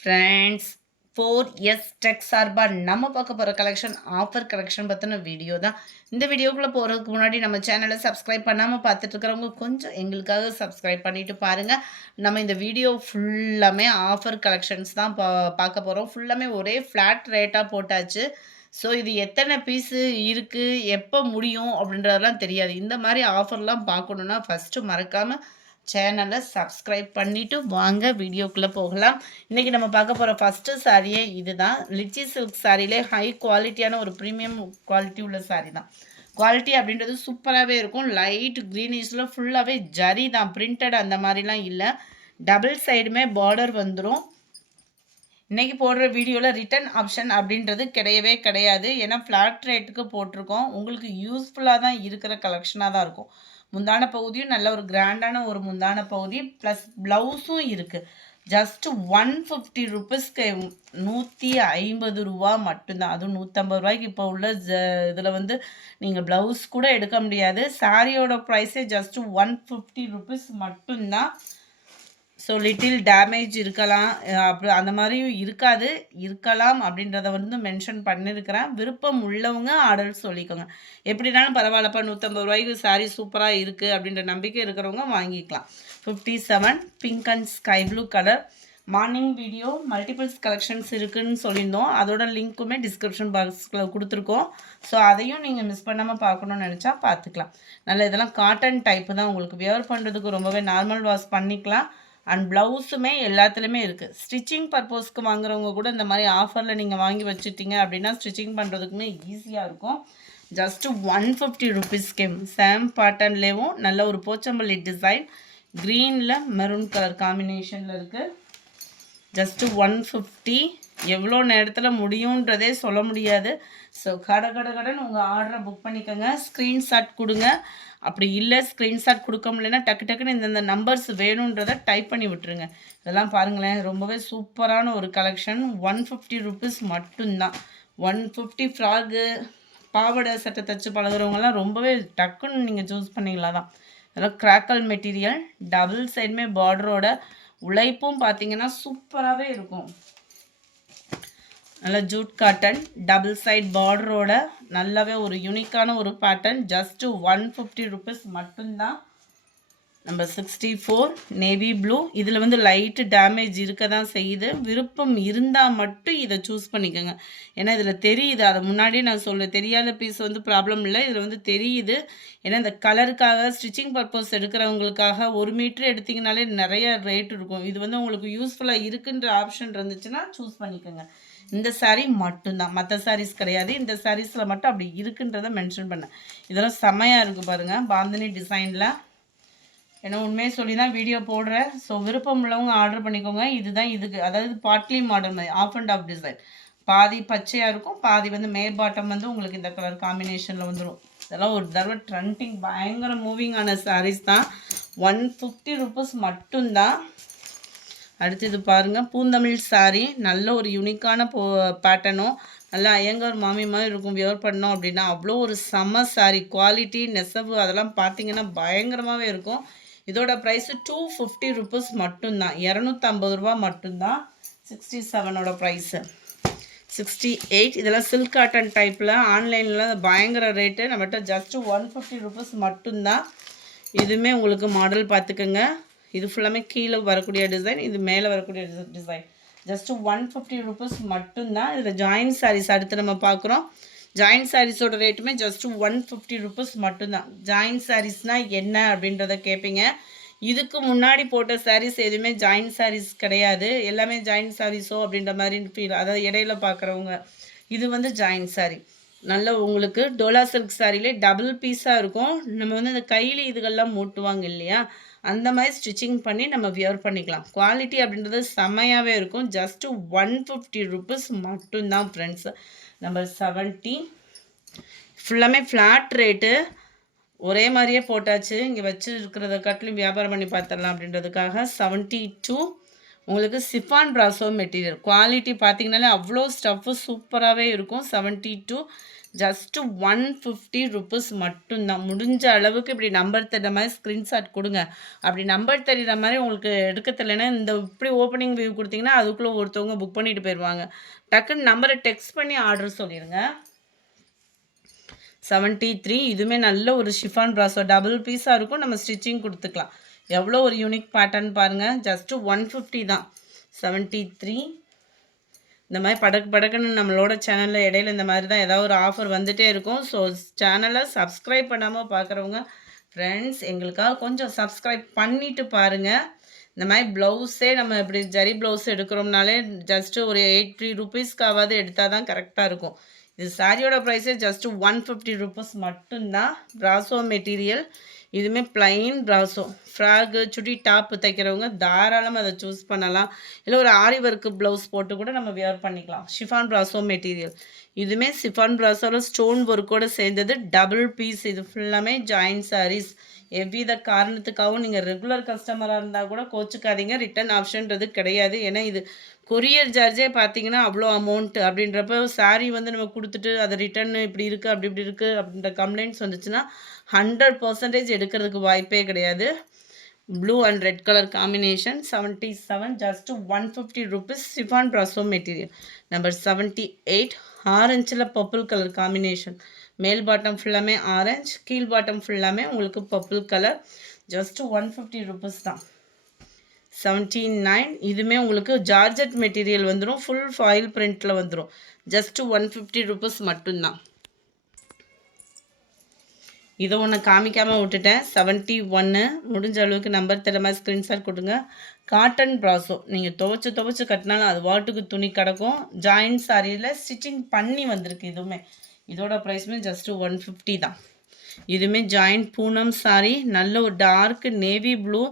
Friends 4S tech சார்பாக நம்ம பார்க்க போகிற கலெக்ஷன் ஆஃபர் கலெக்ஷன் பற்றின வீடியோ தான். இந்த வீடியோக்குள்ளே போகிறதுக்கு முன்னாடி நம்ம சேனலை சப்ஸ்கிரைப் பண்ணாமல் பார்த்துட்டு இருக்கிறவங்க கொஞ்சம் எங்களுக்காக சப்ஸ்கிரைப் பண்ணிவிட்டு பாருங்கள். நம்ம இந்த வீடியோ ஃபுல்லாமே ஆஃபர் கலெக்ஷன்ஸ் தான் பார்க்க போகிறோம். ஃபுல்லாமே ஒரே ஃப்ளாட் ரேட்டாக போட்டாச்சு. ஸோ இது எத்தனை பீஸு இருக்குது, எப்போ முடியும் அப்படின்றதெல்லாம் தெரியாது. இந்த மாதிரி ஆஃபர்லாம் பார்க்கணுன்னா ஃபஸ்ட்டு மறக்காமல் சேனலை சப்ஸ்கிரைப் பண்ணிவிட்டு வாங்க வீடியோக்குள்ளே போகலாம். இன்றைக்கி நம்ம பார்க்க போகிற ஃபஸ்ட்டு சாரியே இது தான். லிச்சி சில்க் சாரிலே ஹை குவாலிட்டியான ஒரு ப்ரீமியம் குவாலிட்டி உள்ள சாரீ தான். குவாலிட்டி அப்படின்றது சூப்பராகவே இருக்கும். லைட் க்ரீனிஷில் ஃபுல்லாகவே ஜரி தான், பிரிண்டட் அந்த மாதிரிலாம் இல்லை. டபுள் சைடுமே பார்டர் வந்துடும். இன்றைக்கி போடுற வீடியோவில் ரிட்டன் ஆப்ஷன் அப்படின்றது கிடையவே கிடையாது. ஏன்னா ஃப்ளாட் ரேட்டுக்கு போட்டிருக்கோம். உங்களுக்கு யூஸ்ஃபுல்லாக தான் இருக்கிற கலெக்ஷனாக தான் இருக்கும். முந்தான பகுதியும் நல்ல ஒரு கிராண்டான ஒரு முந்தான பகுதி ப்ளஸ் ப்ளவுஸும் இருக்குது. ஜஸ்ட்டு 150 ருபீஸ்க்கு 150 ரூபா மட்டும்தான். அதுவும் 150 ரூபாய்க்கு இப்போ உள்ள இதில் வந்து நீங்கள் ப்ளவுஸ் கூட எடுக்க முடியாது. சாரியோட ப்ரைஸே ஜஸ்ட்டு 150 ருபீஸ் மட்டும்தான். ஸோ லிட்டில் டேமேஜ் இருக்கலாம், அப்படி அந்த மாதிரியும் இருக்கலாம் அப்படின்றத வந்து மென்ஷன் பண்ணியிருக்கிறேன். விருப்பம் உள்ளவங்க ஆர்டர் சொல்லிக்கோங்க. எப்படினாலும் பரவாயில்லப்பா, 150 ரூபாய்க்கு சாரீ சூப்பராக இருக்குது அப்படின்ற நம்பிக்கை இருக்கிறவங்க வாங்கிக்கலாம். 57 pink and sky blue colour. Morning video multiples collections இருக்குதுன்னு சொல்லியிருந்தோம். அதோட லிங்க்குமே டிஸ்கிரிப்ஷன் பாக்ஸில் கொடுத்துருக்கோம். ஸோ அதையும் நீங்கள் மிஸ் பண்ணாமல் பார்க்கணுன்னு நினச்சா பார்த்துக்கலாம். நல்ல இதெல்லாம் காட்டன் டைப்பு தான். உங்களுக்கு வியர் பண்ணுறதுக்கு ரொம்பவே நார்மல் வாஷ் பண்ணிக்கலாம். அண்ட் ப்ளவுஸுமே எல்லாத்துலேயுமே இருக்குது. ஸ்டிச்சிங் பர்பஸ்க்கு வாங்குறவங்க கூட இந்த மாதிரி ஆஃபரில் நீங்கள் வாங்கி வச்சுட்டிங்க அப்படின்னா ஸ்டிச்சிங் பண்ணுறதுக்குமே ஈஸியாக இருக்கும். ஜஸ்ட்டு 150 ருபீஸ்க்கே சேம் பேட்டர்ன்லேயும் நல்ல ஒரு போச்சம்பள்ளி டிசைன் க்ரீனில் மெரூன் கலர் காம்பினேஷனில் இருக்குது. ஜஸ்ட்டு 150. எவ்வளோ நேரத்தில் முடியுன்றதே சொல்ல முடியாது. ஸோ கடன் உங்கள் ஆர்டரை புக் பண்ணிக்கோங்க. ஸ்க்ரீன்ஷாட் கொடுங்க. அப்படி இல்லை ஸ்க்ரீன்ஷாட் கொடுக்க முடியலன்னா டக்குன்னு இந்த நம்பர்ஸ் வேணுன்றதை டைப் பண்ணி விட்டுருங்க. இதெல்லாம் பாருங்களேன், ரொம்பவே சூப்பரான ஒரு கலெக்ஷன். 150 ருபீஸ் மட்டும்தான். 150 ஃப்ராகு பாவடை சட்டை தைச்சு பழகிறவங்கலாம் ரொம்பவே டக்குன்னு நீங்கள் சூஸ் பண்ணிக்கலாம் தான். இதெல்லாம் கிராக்கல் மெட்டீரியல், டபுள் சைடுமே பார்டரோட உழைப்பும் பார்த்தீங்கன்னா சூப்பராகவே இருக்கும். நல்லா ஜூட் காட்டன் டபுள் சைட் பார்டரோட நல்லாவே ஒரு யூனிக்கான ஒரு பேட்டர்ன். ஜஸ்ட்டு 150 ருபீஸ் மட்டும்தான். Number 64 navy blue. இதில் வந்து லைட்டு டேமேஜ் இருக்க தான் செய்யுது. விருப்பம் இருந்தால் மட்டும் இதை சூஸ் பண்ணிக்கோங்க. ஏன்னா இதில் தெரியுது, அதை முன்னாடியே நான் தெரியாத பீஸ் வந்து ப்ராப்ளம் இல்லை. இதில் வந்து தெரியுது. ஏன்னா இந்த கலருக்காக ஸ்டிச்சிங் பர்பஸ் எடுக்கிறவங்களுக்காக 1 மீட்ரு எடுத்திங்கனாலே நிறைய ரேட் இருக்கும். இது வந்து உங்களுக்கு யூஸ்ஃபுல்லாக இருக்குன்ற ஆப்ஷன் இருந்துச்சுன்னா சூஸ் பண்ணிக்கோங்க. இந்த சாரீ மட்டும்தான், மற்ற சாரீஸ் கிடையாது. இந்த சாரீஸில் மட்டும் அப்படி இருக்குன்றதை மென்ஷன் பண்ணேன். இதெல்லாம் செம்மையாக இருக்குது பாருங்கள், பாந்தினி டிசைனில். ஏன்னா உண்மையை சொல்லி தான் வீடியோ போடுறேன். ஸோ விருப்பம் உள்ளவங்க ஆர்டர் பண்ணிக்கோங்க. இதுதான் இதுக்கு, அதாவது பாட்லி மாடல் மாதிரி ஆஃப் அண்ட் ஆஃப் டிசைன். பாதி பச்சையாக இருக்கும், பாதி வந்து பாட்டம் வந்து உங்களுக்கு இந்த கலர் காம்பினேஷனில் வந்துடும். இதெல்லாம் ஒரு தடவை ட்ரெண்டிங் பயங்கர மூவிங்கான சாரீஸ் தான். 150 ருபீஸ் மட்டும்தான். அடுத்து இது பாருங்கள், பூந்தமிழ் சாரீ. நல்ல ஒரு யூனிக்கான பேட்டர்னும் நல்லா ஐயங்கார் மாமி மாதிரி இருக்கும். வியர் பண்ணோம் அப்படின்னா அவ்வளோ ஒரு செம்ம சாரீ. குவாலிட்டி நெசவு அதெல்லாம் பார்த்தீங்கன்னா பயங்கரமாகவே இருக்கும். இதோட ப்ரைஸு 250 ருபீஸ் மட்டும்தான். 250 ரூபா மட்டும்தான். 67ஓட ப்ரைஸு 68. இதெல்லாம் சில்க் காட்டன் டைப்பில் ஆன்லைனில் பயங்கர ரேட்டு. நம்மகிட்ட ஜஸ்ட்டு 150 ருபீஸ் மட்டும்தான். இதுவுமே உங்களுக்கு மாடல் பார்த்துக்கோங்க. இது ஃபுல்லாமே கீழே வரக்கூடிய டிசைன், இது மேலே வரக்கூடிய டிசைன். ஜஸ்ட்டு 150 ருபீஸ் மட்டும்தான். இதில் ஜாயின்ட் சாரீஸ் அடுத்து நம்ம பார்க்குறோம். ஜாயின்ட் சாரீஸோட ரேட்டுமே ஜஸ்ட்டு 150 ருபீஸ் மட்டும்தான். ஜாயின்ட் சாரீஸ்னால் என்ன அப்படின்றத கேட்பீங்க. இதுக்கு முன்னாடி போட்ட சாரீஸ் எதுவுமே ஜாயின்ட் சாரீஸ் கிடையாது. எல்லாமே ஜாயின்ட் சாரீஸோ அப்படின்ற மாதிரி ஃபீல், அதாவது இடையில பார்க்குறவங்க. இது வந்து ஜாயின்ட் சாரீ. நல்ல உங்களுக்கு டோலா சில்க் சாரிலே டபுள் பீஸாக இருக்கும். நம்ம வந்து இந்த கையில் இதுகள்லாம் மூட்டுவாங்க இல்லையா, அந்த மாதிரி ஸ்டிச்சிங் பண்ணி நம்ம வியர் பண்ணிக்கலாம். குவாலிட்டி அப்படின்றது செம்மையாகவே இருக்கும். ஜஸ்ட்டு 150 ருபீஸ் மட்டும்தான் ஃப்ரெண்ட்ஸ். நம்பர் 70 ஃபுல்லாமே ஃப்ளாட் ரேட்டு. ஒரே மாதிரியே போட்டாச்சு. இங்கே வச்சு இருக்கிறத காட்டிலும் வியாபாரம் பண்ணி பார்த்துடலாம் அப்படின்றதுக்காக. 72 உங்களுக்கு சிஃபான் ப்ராசோ மெட்டீரியல். குவாலிட்டி பார்த்திங்கனாலே அவ்வளோ ஸ்டஃப்பு சூப்பராகவே இருக்கும். 72 ஜஸ்ட்டு 150 ருபீஸ் மட்டும்தான். முடிஞ்ச அளவுக்கு இப்படி நம்பர் தெரிகிற மாதிரி ஸ்க்ரீன்ஷாட் கொடுங்க. அப்படி நம்பர் தெரிகிற மாதிரி உங்களுக்கு எடுக்க தெரியலன்னா இந்த இப்படி ஓப்பனிங் வியூ கொடுத்தீங்கன்னா அதுக்குள்ளே ஒருத்தவங்க புக் பண்ணிட்டு போயிடுவாங்க. டக்குன்னு நம்பரை டெக்ஸ்ட் பண்ணி ஆர்டர் சொல்லிடுங்க. 73 இதுவுமே நல்ல ஒரு ஷிஃபான் ப்ராஸோ டபுள் பீஸாக இருக்கும். நம்ம ஸ்டிச்சிங் கொடுத்துக்கலாம். எவ்வளோ ஒரு யூனிக் பேட்டர்ன் பாருங்கள். ஜஸ்ட்டு 150 தான். 73 இந்த மாதிரி படக்குன்னு நம்மளோட சேனலில் இடையில இந்த மாதிரி தான் ஏதாவது ஒரு ஆஃபர் வந்துகிட்டே இருக்கும். ஸோ சேனலை சப்ஸ்கிரைப் பண்ணாமல் பார்க்குறவங்க ஃப்ரெண்ட்ஸ் எங்களுக்காக கொஞ்சம் சப்ஸ்கிரைப் பண்ணிவிட்டு பாருங்கள். இந்த மாதிரி ப்ளவுஸே நம்ம இப்படி ஜரி ப்ளவுஸ் எடுக்கிறோம்னாலே ஜஸ்ட்டு ஒரு 80 ருபீஸ்க்காவது எடுத்தால் தான் கரெக்டாக இருக்கும். இது சாரியோட ப்ரைஸே ஜஸ்ட்டு 150 ருபீஸ் மட்டும்தான். ப்ராசோ மெட்டீரியல் இதுவுமே பிளைன் ப்ராசோ. ஃப்ராகு சுடி டாப்பு தைக்கிறவங்க தாராளமாக அதை சூஸ் பண்ணலாம். இல்லை ஒரு ஆரி ஒர்க்கு ப்ளவுஸ் போட்டு கூட நம்ம வியர் பண்ணிக்கலாம். ஷிஃபான் ப்ராசோ மெட்டீரியல் இதுவுமே ஷிஃபான் ப்ராசோவில் ஸ்டோன் ஒர்க்கோடு சேர்ந்தது டபுள் பீஸ். இது ஃபுல்லாமே ஜாயின்ட் சாரீஸ். எவ்வித காரணத்துக்காகவும் நீங்கள் ரெகுலர் கஸ்டமராக இருந்தால் கூட கோச்சிக்காதீங்க. ரிட்டன் ஆப்ஷன்றது கிடையாது. ஏன்னா இது கொரியர் சார்ஜே பார்த்தீங்கன்னா அவ்வளோ அமௌண்ட்டு. அப்படின்றப்ப சாரீ வந்து நம்ம கொடுத்துட்டு அதை ரிட்டன் இப்படி இருக்குது அப்படி இப்படி இருக்குது அப்படின்ற கம்ப்ளைண்ட்ஸ் வந்துச்சுன்னா 100% எடுக்கிறதுக்கு வாய்ப்பே கிடையாது. Blue and red colour combination 77 just 150 rupees. Chiffon brasso material. Number 78 ஆரஞ்சில் பர்பிள் கலர் காம்பினேஷன். மேல் பாட்டம் ஃபுல்லாமே ஆரஞ்ச், கீழ் பாட்டம் ஃபுல்லாமே உங்களுக்கு பர்பிள் கலர். ஜஸ்ட்டு 150 ருபீஸ் தான். 79 இதுவுமே உங்களுக்கு ஜார்ஜெட் மெட்டீரியல் வந்துடும். ஃபுல் ஃபாயில் பிரிண்டில் வந்துடும். ஜஸ்ட்டு 150 ருபீஸ் மட்டும்தான். இதை ஒன்று காமிக்காமல் விட்டுட்டேன். 71 முடிஞ்ச அளவுக்கு நம்பர் தர மாதிரி ஸ்க்ரீன்ஷாட் கொடுங்க. காட்டன் ப்ராசோ நீங்கள் துவைச்சு கட்டினாலும் அது வாட்டுக்கு துணி கிடக்கும். ஜாயின்ட் சாரியில் ஸ்டிச்சிங் பண்ணி வந்திருக்கு. இதுவுமே இதோட ப்ரைஸுமே ஜஸ்ட்டு 150 தான். இதுவுமே ஜாயிண்ட் பூனம் சாரி. நல்ல ஒரு டார்க் நேவி ப்ளூ.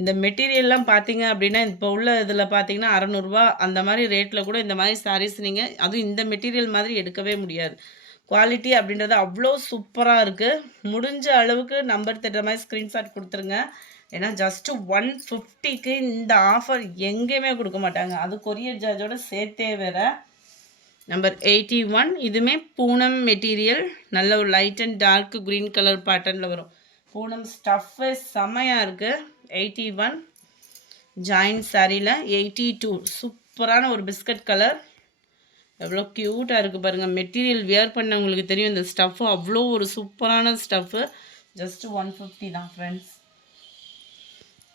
இந்த மெட்டீரியல்லாம் பார்த்தீங்க அப்படின்னா இப்போ உள்ள இதில் பார்த்தீங்கன்னா 600 அந்த மாதிரி ரேட்டில் கூட இந்த மாதிரி சாரீஸ் நீங்கள் அதுவும் இந்த மெட்டீரியல் மாதிரி எடுக்கவே முடியாது. குவாலிட்டி அப்படின்றது அவ்வளோ சூப்பராக இருக்குது. முடிஞ்ச அளவுக்கு நம்பர் தட்டுற மாதிரி ஸ்க்ரீன்ஷாட் கொடுத்துருங்க. ஏன்னா ஜஸ்ட்டு 150க்கு இந்த ஆஃபர் எங்கேயுமே கொடுக்க மாட்டாங்க. அது கொரியர் சார்ஜோட சேர்த்தே வேறு. நம்பர் 81 இதுவுமே பூனம் மெட்டீரியல். நல்ல ஒரு light and dark green colour பேட்டர்னில் வரும். பூனம் ஸ்டஃப்பு செம்மையாக இருக்குது. 81 ஜாயின்ட் சாரியில். 82 சூப்பரான ஒரு பிஸ்கட் கலர். எவ்வளோ க்யூட்டாக இருக்குது பாருங்கள். மெட்டீரியல் வியர் பண்ணவங்களுக்கு தெரியும் இந்த ஸ்டஃப்பு அவ்வளோ ஒரு சூப்பரான ஸ்டஃப்பு. ஜஸ்ட்டு 150 தான் ஃப்ரெண்ட்ஸ்.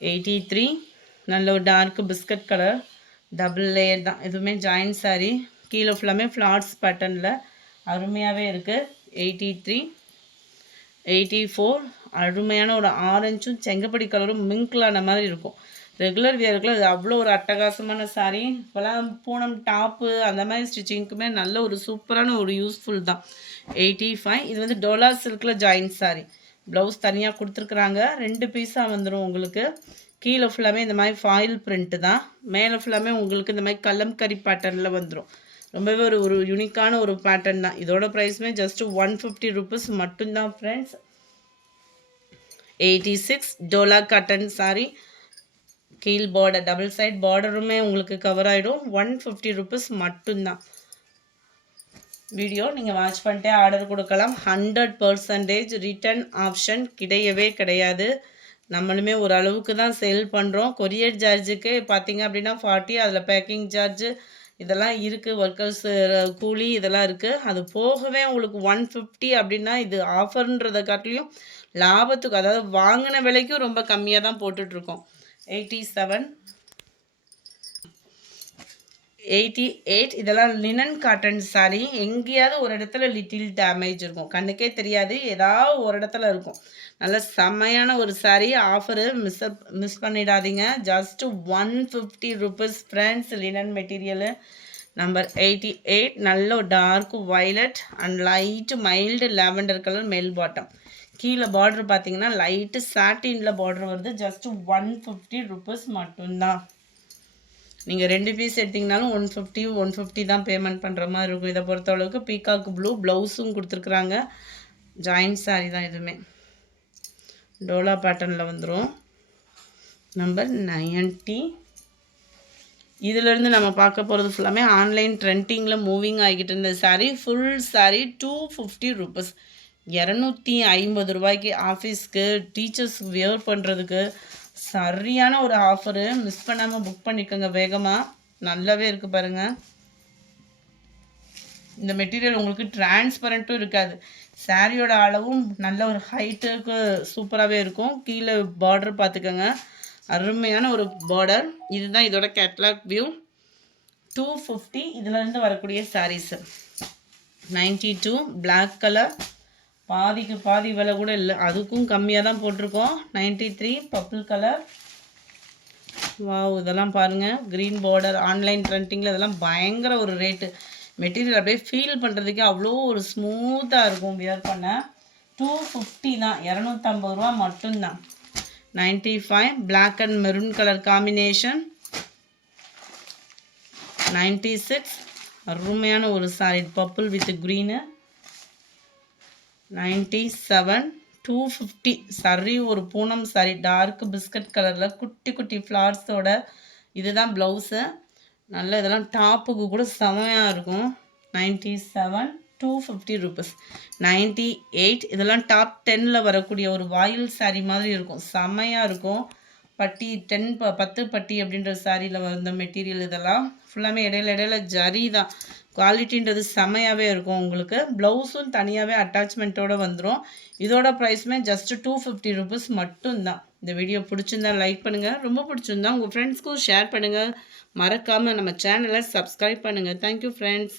83 நல்ல ஒரு dark biscuit colour double layer தான். இதுவுமே ஜாயின்ட் சாரி. கீழே ஃபுல்லாமே ஃப்ளாட்ஸ் பேட்டர்னில் அருமையாகவே இருக்குது. 83 84 அருமையான ஒரு ஆரஞ்சும் செங்கப்படி கலரும் மிங்க்லான மாதிரி இருக்கும். ரெகுலர் வியருக்குள்ள இது அவ்வளோ ஒரு அட்டகாசமான சாரீ. இப்போலாம் பூனம் டாப்பு அந்த மாதிரி ஸ்டிச்சிங்க்குமே நல்ல ஒரு சூப்பரான ஒரு யூஸ்ஃபுல் தான். 85 இது வந்து டோலா சில்கில் ஜாயின்ட் சாரீ. ப்ளவுஸ் தனியாக கொடுத்துருக்குறாங்க. 2 பீஸாக வந்துடும் உங்களுக்கு. கீழே ஃபுல்லாமே இந்த மாதிரி ஃபாயில் பிரிண்ட்டு தான். மேலே ஃபுல்லாமே உங்களுக்கு இந்த மாதிரி கலம்கரி பேட்டர்னில் வந்துடும். ரொம்பவே ஒரு யூனிக்கான ஒரு பேட்டர்ன் தான். இதோட ப்ரைஸுமே ஜஸ்ட்டு 150 ருபீஸ் மட்டும்தான் ஃப்ரெண்ட்ஸ். 86 டோலா காட்டன் சாரீ. கீழ் பார்டர் டபுள் சைட் பார்டருமே உங்களுக்கு கவர் ஆகிடும். 150 ருபீஸ் மட்டும்தான். வீடியோ நீங்கள் வாட்ச் பண்ணிட்டே ஆர்டர் கொடுக்கலாம். 100% ரிட்டன் ஆப்ஷன் கிடையவே கிடையாது. நம்மளுமே ஒரு அளவுக்கு தான் சேல் பண்ணுறோம். கொரியர் சார்ஜுக்கு பார்த்தீங்க அப்படின்னா 40 அதில் பேக்கிங் சார்ஜு இதெல்லாம் இருக்குது. ஒர்க்கர்ஸ் கூலி இதெல்லாம் இருக்குது. அது போகவே உங்களுக்கு 150 அப்படின்னா இது ஆஃபர்ன்றதை காட்டிலையும் லாபத்துக்கு அதாவது வாங்கின விலைக்கும் ரொம்ப கம்மியாக தான் போட்டுட்ருக்கோம். 87 88 இதெல்லாம் லினன் காட்டன் சாரீ. எங்கேயாவது ஒரு இடத்துல லிட்டில் டேமேஜ் இருக்கும். கண்ணுக்கே தெரியாது. ஏதாவது ஒரு இடத்துல இருக்கும். நல்ல செம்மையான ஒரு சாரீ. ஆஃபரு மிஸ் பண்ணிடாதீங்க. Just 150 rupees friends. Linen material. Number 88 நல்ல ஒரு dark violet and light mild lavender colour மேல் பாட்டம். கீழே பார்டர் பார்த்தீங்கன்னா லைட்டு சாட்டினில் பார்டர் வருது. ஜஸ்ட்டு 150 ருபீஸ் மட்டும்தான். நீங்கள் 2 பீஸ் எடுத்திங்கனாலும் 150 தான் பேமெண்ட் பண்ணுற மாதிரி இருக்கும். இதை பொறுத்தளவுக்கு பீகாக் ப்ளூ ப்ளவுஸும் கொடுத்துருக்குறாங்க. ஜாயின்ட் சாரீ தான் இதுவுமே. டோலா பேட்டர்னில் வந்துடும். நம்பர் 90 இதிலேருந்து நம்ம பார்க்க போகிறது ஃபுல்லாமே ஆன்லைன் ட்ரெண்டிங்கில் மூவிங் ஆகிக்கிட்டு இருந்த சாரீ. ஃபுல் சாரீ ₹250. 250 ரூபாய்க்கு ஆஃபீஸ்க்கு டீச்சர்ஸ்க்கு வியர் பண்ணுறதுக்கு சரியான ஒரு ஆஃபரு. மிஸ் பண்ணாமல் புக் பண்ணிக்கோங்க வேகமாக. நல்லாவே இருக்குது பாருங்கள். இந்த மெட்டீரியல் உங்களுக்கு டிரான்ஸ்பரண்ட்டும் இருக்காது. சாரியோட அளவும் நல்ல ஒரு ஹைட்டுக்கு சூப்பராகவே இருக்கும். கீழே பார்டர் பார்த்துக்கோங்க, அருமையான ஒரு பார்டர். இதுதான் இதோட கேட்லாக் வியூ. 250 இதிலேருந்து வரக்கூடிய சாரீஸு. 92 பிளாக் கலர், பாதிக்கு பாதி விலை கூட இல்லை, அதுக்கும் கம்மியாக தான் போட்டிருக்கோம். 93 பர்பிள் கலர். வாவ், இதெல்லாம் பாருங்கள், க்ரீன் பார்டர். ஆன்லைன் ட்ரெண்டிங்கில் இதெல்லாம் பயங்கர ஒரு ரேட்டு. மெட்டீரியல் அப்படியே ஃபீல் பண்ணுறதுக்கே அவ்வளோ ஒரு ஸ்மூத்தாக இருக்கும் வியர் பண்ண. 250 தான், 250 ரூபா மட்டும்தான். 95 black and maroon colour combination. 96 அருமையான ஒரு சாரி, பர்பிள் வித் க்ரீனு. 97 250 சரி, ஒரு பூனம் சாரி, டார்க் பிஸ்கட் கலரில் குட்டி குட்டி ஃப்ளார்ஸோட. இதுதான் ப்ளவுஸு. நல்ல இதெல்லாம் டாப்புக்கு கூட செமையாக இருக்கும். 97 ₹250. 98 இதெல்லாம் டாப் 10ல் வரக்கூடிய ஒரு வாயில் சாரீ மாதிரி இருக்கும், செமையாக இருக்கும். பட்டி 10 பட்டி அப்படின்ற சாரியில் வந்த மெட்டீரியல். இதெல்லாம் ஃபுல்லாமே இடையில ஜரி தான். குவாலிட்டின்றது செமையாகவே இருக்கும். உங்களுக்கு ப்ளவுஸும் தனியாகவே அட்டாச்மெண்ட்டோடு வந்துடும். இதோட ப்ரைஸுமே ஜஸ்ட்டு ₹250 மட்டும்தான். இந்த வீடியோ பிடிச்சிருந்தா லைக் பண்ணுங்கள், ரொம்ப பிடிச்சிருந்தா உங்கள் ஃப்ரெண்ட்ஸ்க்கும் ஷேர் பண்ணுங்கள். மறக்காமல் நம்ம சேனலை சப்ஸ்கிரைப் பண்ணுங்கள். Thank you friends.